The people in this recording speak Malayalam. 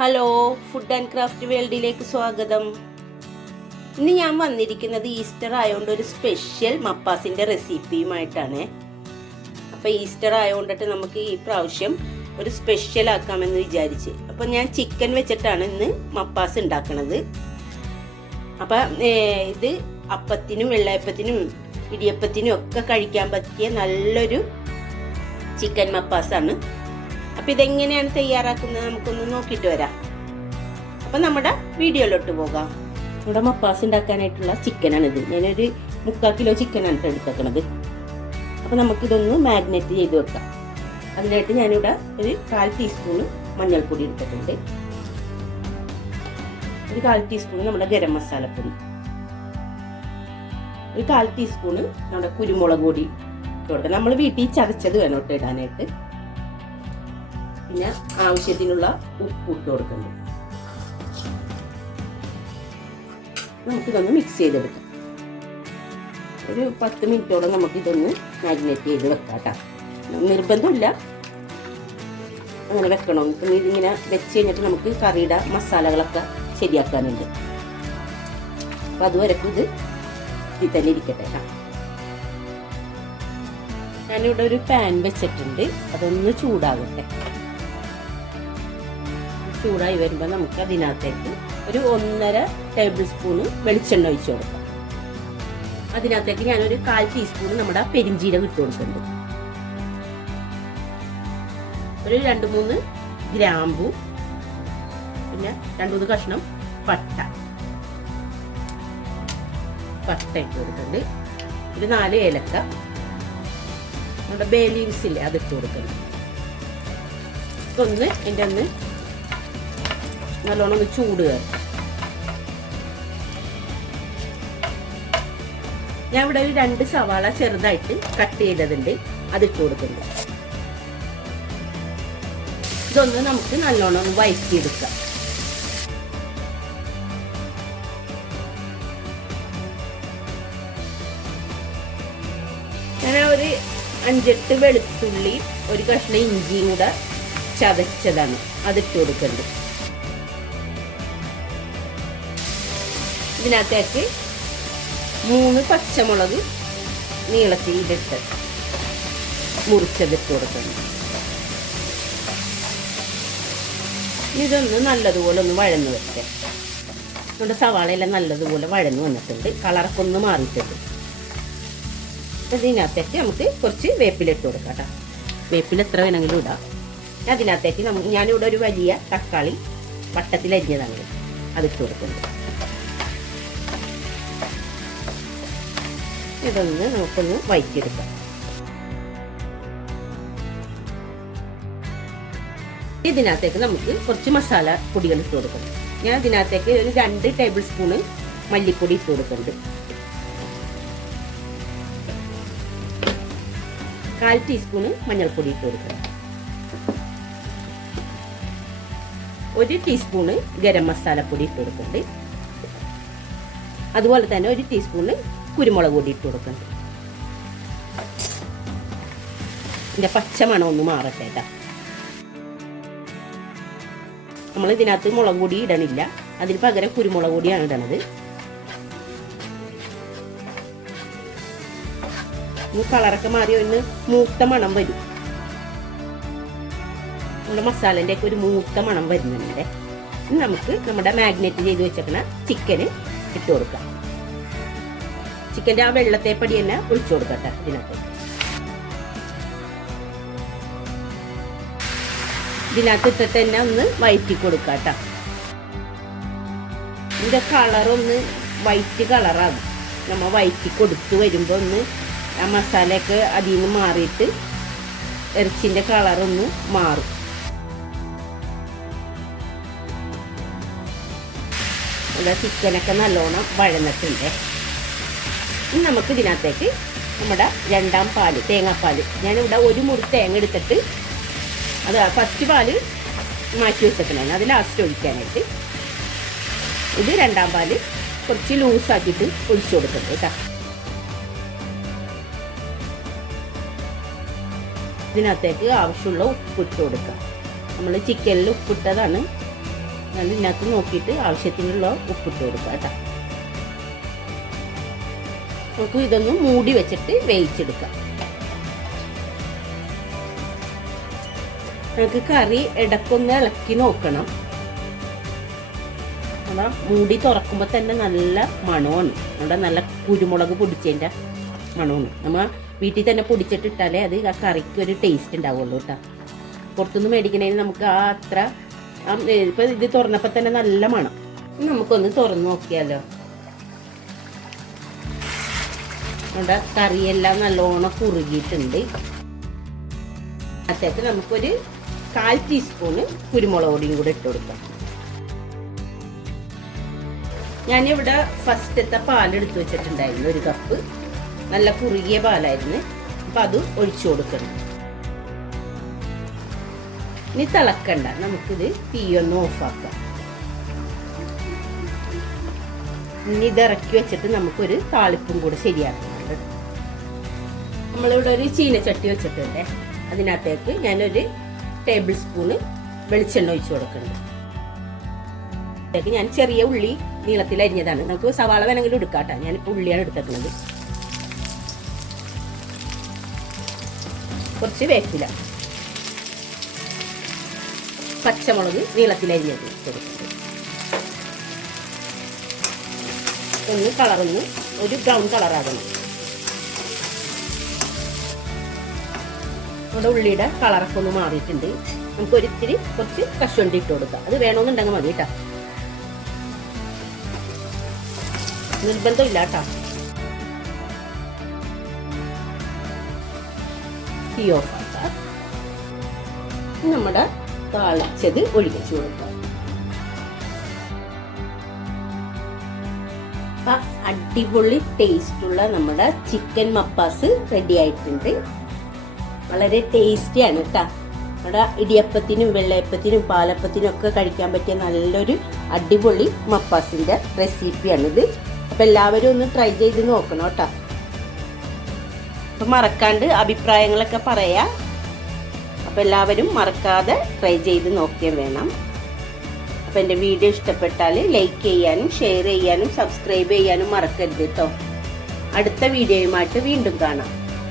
ഹലോ, ഫുഡ് ആൻഡ് ക്രാഫ്റ്റ് വേൾഡിലേക്ക് സ്വാഗതം. ഇന്ന് ഞാൻ വന്നിരിക്കുന്നത് ഈസ്റ്റർ ആയതുകൊണ്ട് ഒരു സ്പെഷ്യൽ മപ്പാസിൻ്റെ റെസിപ്പിയുമായിട്ടാണ്. അപ്പോൾ ഈസ്റ്റർ ആയതുകൊണ്ടിട്ട് നമുക്ക് ഈ പ്രാവശ്യം ഒരു സ്പെഷ്യൽ ആക്കാമെന്ന് വിചാരിച്ച്. അപ്പോൾ ഞാൻ ചിക്കൻ വെച്ചിട്ടാണ് ഇന്ന് മപ്പാസ് ഉണ്ടാക്കുന്നത്. അപ്പം ഇത് അപ്പത്തിനും വെള്ളയപ്പത്തിനും ഇടിയപ്പത്തിനും ഒക്കെ കഴിക്കാൻ പറ്റിയ നല്ലൊരു ചിക്കൻ മപ്പാസാണ്. അപ്പം ഇതെങ്ങനെയാണ് തയ്യാറാക്കുന്നത് നമുക്കൊന്ന് നോക്കിയിട്ട് വരാം. അപ്പം നമ്മുടെ വീഡിയോയിലോട്ട് പോകാം. ഇവിടെ മപ്പാസ് ഉണ്ടാക്കാനായിട്ടുള്ള ചിക്കനാണിത്. ഞാനൊരു 3/4 കിലോ ചിക്കനാണ് എടുത്തേക്കണത്. അപ്പം നമുക്കിതൊന്ന് മാഗ്നേറ്റ് ചെയ്ത് വെക്കാം. അതിനായിട്ട് ഞാനിവിടെ ഒരു 1/4 ടീസ്പൂണ് മഞ്ഞൾപ്പൊടി എടുത്തിട്ടുണ്ട്. ഒരു 1/4 ടീസ്പൂണ് നമ്മുടെ ഗരം മസാലപ്പൊടി, ഒരു 1/4 ടീസ്പൂണ് നമ്മുടെ കുരുമുളക് പൊടി ഇട്ട് കൊടുക്കാം. നമ്മൾ വീട്ടിൽ ചതച്ചത് വേണം ഇട്ട് ഇടാനായിട്ട്. പിന്നെ ആവശ്യത്തിനുള്ള ഉപ്പ് ഇട്ട് കൊടുക്കണം. നമുക്കിതൊന്ന് മിക്സ് ചെയ്തെടുക്കാം. ഒരു 10 മിനിറ്റോളം നമുക്കിതൊന്ന് മാഗ്നേറ്റ് ചെയ്ത് വെക്കാം കേട്ടോ. നിർബന്ധമില്ല അങ്ങനെ വെക്കണം. ഇതിങ്ങനെ വെച്ച് കഴിഞ്ഞിട്ട് നമുക്ക് കറിയുടെ മസാലകളൊക്കെ ശരിയാക്കാനുണ്ട്. അപ്പം അതുവരെക്കും ഇതിൽ തന്നെ ഇരിക്കട്ടെ കേട്ടോ. ഞാനിവിടെ ഒരു പാൻ വെച്ചിട്ടുണ്ട്. അതൊന്ന് ചൂടാകട്ടെ. ചൂടായി വരുമ്പോൾ നമുക്ക് അതിനകത്തേക്ക് ഒരു 1.5 ടേബിൾ സ്പൂണ് വെളിച്ചെണ്ണ ഒഴിച്ചു കൊടുക്കാം. അതിനകത്തേക്ക് ഞാനൊരു 1/4 ടീസ്പൂണ് നമ്മുടെ പെരിഞ്ചീരകം ഇട്ട് കൊടുക്കുന്നുണ്ട്. ഒരു 2-3 ഗ്രാമ്പു, പിന്നെ 2-3 കഷ്ണം പട്ട ഇട്ട് കൊടുക്കുന്നുണ്ട്. ഒരു 4 ഏലക്ക, നമ്മുടെ ബേ ലീവ്സ് ഇല്ലേ അതിട്ട് കൊടുക്കുന്നുണ്ട്. ഒന്ന് എൻ്റെ ഒന്ന് നല്ലോണം ഒന്ന് ചൂട് കയറും. ഞാൻ ഇവിടെ ഒരു 2 സവാള ചെറുതായിട്ട് കട്ട് ചെയ്തതുണ്ട്, അതിട്ട് കൊടുക്കുന്നു. ഇതൊന്ന് നമുക്ക് നല്ലോണം ഒന്ന് വഴറ്റിയെടുക്കാം. ഞാൻ ഒരു 5-8 വെളുത്തുള്ളി, ഒരു കഷ്ണം ഇഞ്ചിയും കൂടെ ചതച്ചതാണ്, അതിട്ട് കൊടുക്കുന്നുണ്ട്. ഇതിനകത്തേക്ക് 3 പച്ചമുളക് നീളത്തിൽ ഇട്ട് മുറിച്ചതിട്ട് കൊടുക്കുന്നു. ഇതൊന്ന് നല്ലതുപോലെ ഒന്ന് വഴന്ന് വെക്കുക. നമ്മുടെ സവാളയെല്ലാം നല്ലതുപോലെ വഴന്ന് വന്നിട്ടുണ്ട്. കളറൊക്കെ ഒന്ന് മാറിയിട്ടുണ്ട്. ഇതിനകത്തേക്ക് നമുക്ക് കുറച്ച് വേപ്പിലിട്ട് കൊടുക്കാം കേട്ടോ. വേപ്പില എത്ര വേണമെങ്കിലും ഇടാം. അതിനകത്തേക്ക് ഞാനിവിടെ ഒരു വലിയ തക്കാളി വട്ടത്തിൽ അരിഞ്ഞതാണ്, അതിട്ട് കൊടുക്കുന്നത്. ഇതൊന്ന് നമുക്കൊന്ന് വഴറ്റിയെടുക്കാം. ഇതിനകത്തേക്ക് നമുക്ക് കുറച്ച് മസാല പൊടികൾ ഇട്ട് കൊടുക്കണം. ഞാൻ ഇതിനകത്തേക്ക് ഒരു 2 ടേബിൾ സ്പൂണ് മല്ലിപ്പൊടി ഇട്ട് കൊടുക്കുന്നുണ്ട്. 1/4 ടീസ്പൂണ് മഞ്ഞൾപ്പൊടി ഇട്ട് കൊടുക്കണം. 1 ടീസ്പൂണ് ഗരം മസാലപ്പൊടി ഇട്ട് കൊടുക്കുന്നുണ്ട്. അതുപോലെ തന്നെ 1 ടീസ്പൂണ് കുരുമുളക് പൊടി ഇട്ട് കൊടുക്കുന്നുണ്ട്. ഇതിൻ്റെ പച്ചമണം ഒന്ന് മാറട്ടെ കേട്ടോ. നമ്മൾ ഇതിനകത്ത് മുളക് പൊടി ഇടണില്ല, അതിന് പകരം കുരുമുളക് പൊടിയാണ് ഇടണത്. ഈ കളറൊക്കെ മാറി ഒന്ന് മൂത്ത മണം വരും. നമ്മുടെ മസാലൻ്റെ ഒക്കെ ഒരു മൂത്ത മണം വരുന്നുണ്ട്. ഇനി നമുക്ക് നമ്മുടെ മാഗ്നേറ്റ് ചെയ്ത് വെച്ചേക്കണ ചിക്കന് ഇട്ട് കൊടുക്കാം. ചിക്കൻ്റെ ആ വെള്ളത്തെപ്പടി തന്നെ ഒഴിച്ചു കൊടുക്കട്ടെ. ഇതിനകത്ത് ഇട്ടിട്ട് തന്നെ ഒന്ന് വഴറ്റി കൊടുക്കാം കേട്ടോ. ഇതിൻ്റെ കളറൊന്ന് വൈറ്റ് കളറാകും. നമ്മൾ വഴറ്റി കൊടുത്ത് വരുമ്പോൾ ഒന്ന് ആ മസാലയൊക്കെ അതിൽ നിന്ന് മാറിയിട്ട് ഇറച്ചിൻ്റെ കളറൊന്ന് മാറും. ഇവിടെ ചിക്കനൊക്കെ നല്ലോണം വഴന്നിട്ടുണ്ട്. ഇനി നമുക്ക് ഇതിനകത്തേക്ക് നമ്മുടെ 2ാം പാല്, തേങ്ങാപ്പാൽ, ഞാനിവിടെ 1 മുറി തേങ്ങ എടുത്തിട്ട് അത് ഫസ്റ്റ് പാല് മാറ്റി വെച്ചിട്ടുണ്ടായിരുന്നു, അത് ലാസ്റ്റ് ഒഴിക്കാനായിട്ട്. ഇത് 2ാം പാല് കുറച്ച് ലൂസാക്കിയിട്ട് ഒഴിച്ചു കൊടുക്കുന്നത് കേട്ടോ. ഇതിനകത്തേക്ക് ആവശ്യമുള്ള ഉപ്പിട്ട് കൊടുക്കാം. നമ്മൾ ചിക്കനിൽ ഉപ്പിട്ടതാണ്, ഞാൻ ഇതിനകത്ത് നോക്കിയിട്ട് ആവശ്യത്തിനുള്ള ഉപ്പിട്ട് കൊടുക്കാം കേട്ടോ. നമുക്ക് ഇതൊന്ന് മൂടി വെച്ചിട്ട് വേവിച്ചെടുക്കാം. നമുക്ക് കറി ഇടക്കൊന്ന് ഇളക്കി നോക്കണം. അതാ മൂടി തുറക്കുമ്പോൾ തന്നെ നല്ല മണമാണ്. നമ്മുടെ നല്ല കുരുമുളക് പൊടിച്ചതിൻ്റെ മണമാണ്. നമ്മൾ വീട്ടിൽ തന്നെ പൊടിച്ചിട്ടിട്ടാലേ അത് ആ കറിക്ക് ഒരു ടേസ്റ്റ് ഉണ്ടാവുള്ളൂ കേട്ടോ. പുറത്തുനിന്ന് മേടിക്കണേന് നമുക്ക് ആ അത്ര ഇപ്പം ഇത് തുറന്നപ്പോൾ തന്നെ നല്ല മണം. നമുക്കൊന്ന് തുറന്ന് നോക്കിയാലോ. നമ്മുടെ കറിയെല്ലാം നല്ലോണം കുറുകിയിട്ടുണ്ട്. അതിനകത്തേക്ക് നമുക്കൊരു 1/4 ടീസ്പൂണ് കുരുമുളക് പൊടിയും കൂടെ ഇട്ട് കൊടുക്കാം. ഞാനിവിടെ ഫസ്റ്റത്തെ പാലെടുത്ത് വെച്ചിട്ടുണ്ടായിരുന്നു, 1 കപ്പ്. നല്ല കുറുകിയ പാലായിരുന്നു. അപ്പം അത് ഒഴിച്ചു കൊടുക്കണം. ഇനി തിളക്കണ്ട, നമുക്കിത് തീയൊന്ന് ഓഫാക്കാം. ഇനി ഇത് ഇറക്കി വെച്ചിട്ട് നമുക്കൊരു താളിപ്പും കൂടെ ശരിയാക്കുന്നുണ്ട്. നമ്മളിവിടെ ഒരു ചീനച്ചട്ടി വെച്ചിട്ടുണ്ട്. അതിനകത്തേക്ക് ഞാനൊരു ടേബിൾ സ്പൂണ് വെളിച്ചെണ്ണ ഒഴിച്ചു കൊടുക്കുന്നുണ്ട്. അതിലേക്ക് ഞാൻ ചെറിയ ഉള്ളി നീളത്തിൽ അരിഞ്ഞതാണ്. നമുക്ക് സവാള വേണമെങ്കിലും എടുക്കാട്ടോ. ഞാനിപ്പോൾ ഉള്ളിയാണ് എടുത്തേക്കുന്നത്. കുറച്ച് വേപ്പില, പച്ചമുളക് നീളത്തിൽ അരിഞ്ഞത് കൊടുക്കുന്നത്. ഒന്ന് കളറൊന്ന് ഒരു ബ്രൗൺ കളറാകണം. നമ്മുടെ ഉള്ളിയുടെ കളറൊക്കെ ഒന്ന് മാറിയിട്ടുണ്ട്. നമുക്ക് ഒരിത്തിരി കുറച്ച് കശുവണ്ടി ഇട്ട് കൊടുക്കാം. അത് വേണമെന്നുണ്ടെങ്കിൽ മതി കേട്ടോ, നിർബന്ധമില്ല കേട്ടോ. തീ ഓഫാക്കാം. നമ്മുടെ താളിച്ചത് ഒഴിച്ചു കൊടുക്കാം. അടിപൊളി ടേസ്റ്റുള്ള നമ്മുടെ ചിക്കൻ മപ്പാസ് റെഡി ആയിട്ടുണ്ട്. വളരെ ടേസ്റ്റിയാണ് കേട്ടോ. നമ്മുടെ ഇടിയപ്പത്തിനും വെള്ളയപ്പത്തിനും പാലപ്പത്തിനും ഒക്കെ കഴിക്കാൻ പറ്റിയ നല്ലൊരു അടിപൊളി മപ്പാസിൻ്റെ റെസിപ്പിയാണിത്. അപ്പം എല്ലാവരും ഒന്ന് ട്രൈ ചെയ്ത് നോക്കണം കേട്ടോ. അപ്പം മറക്കാണ്ട് അഭിപ്രായങ്ങളൊക്കെ പറയാം. അപ്പം എല്ലാവരും മറക്കാതെ ട്രൈ ചെയ്ത് നോക്കിയാൽ വേണം. അപ്പം എൻ്റെ വീഡിയോ ഇഷ്ടപ്പെട്ടാൽ ലൈക്ക് ചെയ്യാനും ഷെയർ ചെയ്യാനും സബ്സ്ക്രൈബ് ചെയ്യാനും മറക്കരുത് കേട്ടോ. അടുത്ത വീഡിയോയുമായിട്ട് വീണ്ടും കാണാം.